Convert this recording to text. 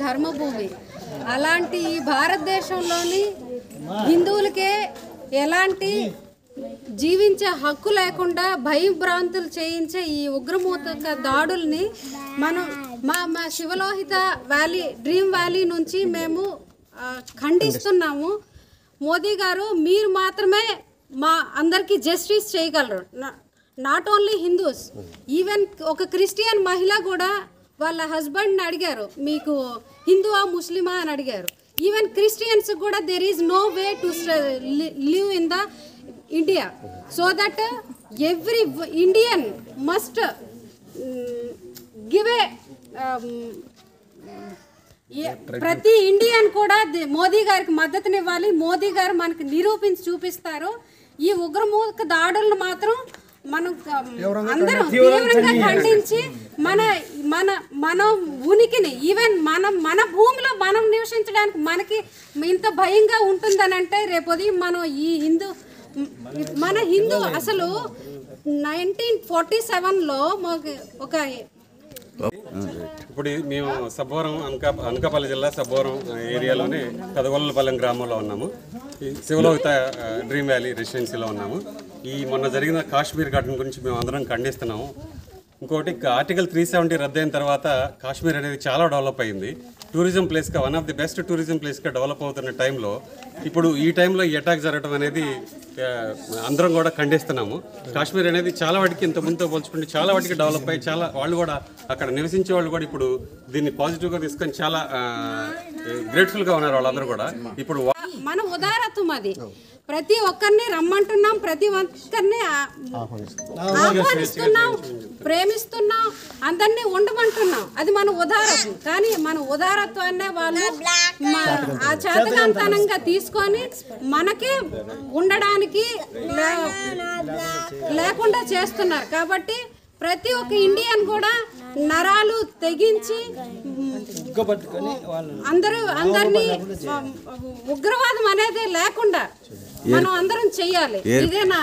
ధర్మభూమి. అలాంటి ఈ భారతదేశంలోని హిందువులకే ఎలాంటి జీవించే హక్కు లేకుండా భయభ్రాంతులు చేయించే ఈ ఉగ్రమూతక దాడుల్ని మనం మా శివలోహిత వ్యాలీ డ్రీమ్ వ్యాలీ నుంచి మేము ఖండిస్తున్నాము. మోదీ గారు మీరు మాత్రమే మా అందరికీ జస్టిస్ చేయగలరు. నాట్ ఓన్లీ హిందూస్, ఈవెన్ ఒక క్రిస్టియన్ మహిళ కూడా వాళ్ళ హస్బెండ్ని అడిగారు, మీకు హిందువా ముస్లిమా అని అడిగారు. ఈవెన్ క్రిస్టియన్స్ కూడా there is no way to live in the India. So that every Indian must give a ప్రతి ఇండియన్ కూడా మోదీ గారికి మద్దతునివ్వాలి. మోదీ గారు మనకు నిరూపించి చూపిస్తారు. ఈ ఉగ్రమూక దాడులను మాత్రం మనం అందరం తీవ్రంగా ఖండించి మన మన మన ఉనికిని ఈవెన్ మన భూమిలో మనం నివసించడానికి మనకి ఇంత భయంగా ఉంటుందనంటే రేపొది మనం ఈ మన హిందూ అసలు 1947లో ఒక ఇప్పుడు మేము సబ్బవరం అనకాపల్లి జిల్లా సబ్బవరం ఏరియాలోనే కదగొల్లపాలెం గ్రామంలో ఉన్నాము. ఈ శివలోహిత డ్రీమ్ వ్యాలీ రెసిడెన్సీలో ఉన్నాము. ఈ మొన్న జరిగిన కాశ్మీర్ ఘటన గురించి మేము అందరం ఖండిస్తున్నాము. ఇంకోటి ఆర్టికల్ 370 రద్దయిన తర్వాత కాశ్మీర్ అనేది చాలా డెవలప్ అయింది. టూరిజం ప్లేస్గా one of the best tourism ప్లేస్గా డెవలప్ అవుతున్న టైంలో ఇప్పుడు ఈ టైంలో ఈ అటాక్ జరగడం అనేది అందరం కూడా ఖండిస్తున్నాము. కాశ్మీర్ అనేది చాలా వాటికి ఇంత ముందుతో పోల్చుకుంటే చాలా వాటికి డెవలప్ అయ్యి చాలా వాళ్ళు కూడా అక్కడ నివసించే వాళ్ళు కూడా ఇప్పుడు దీన్ని పాజిటివ్గా తీసుకొని చాలా గ్రేట్ఫుల్గా ఉన్నారు వాళ్ళందరూ కూడా. ఇప్పుడు మన ఉదారత్వం అది ప్రతి ఒక్కరిని రమ్మంటున్నాం, ప్రతి ఒక్కరిని ఆహ్వానిస్తున్నాం, ప్రేమిస్తున్నాం, అందరినీ ఉండమంటున్నాం. అది మన ఉదారత్వం. కానీ మన ఉదారత్వాన్ని వాళ్ళు ఆ చేతకాంతనంగా తీసుకొని మనకి ఉండడానికి లేకుండా చేస్తున్నారు. కాబట్టి ప్రతి ఒక్క ఇండియన్ కూడా నరాలు తెగించి అందరినీ ఉగ్రవాదం అనేది లేకుండా మనం అందరం చెయ్యాలి. ఇదే నా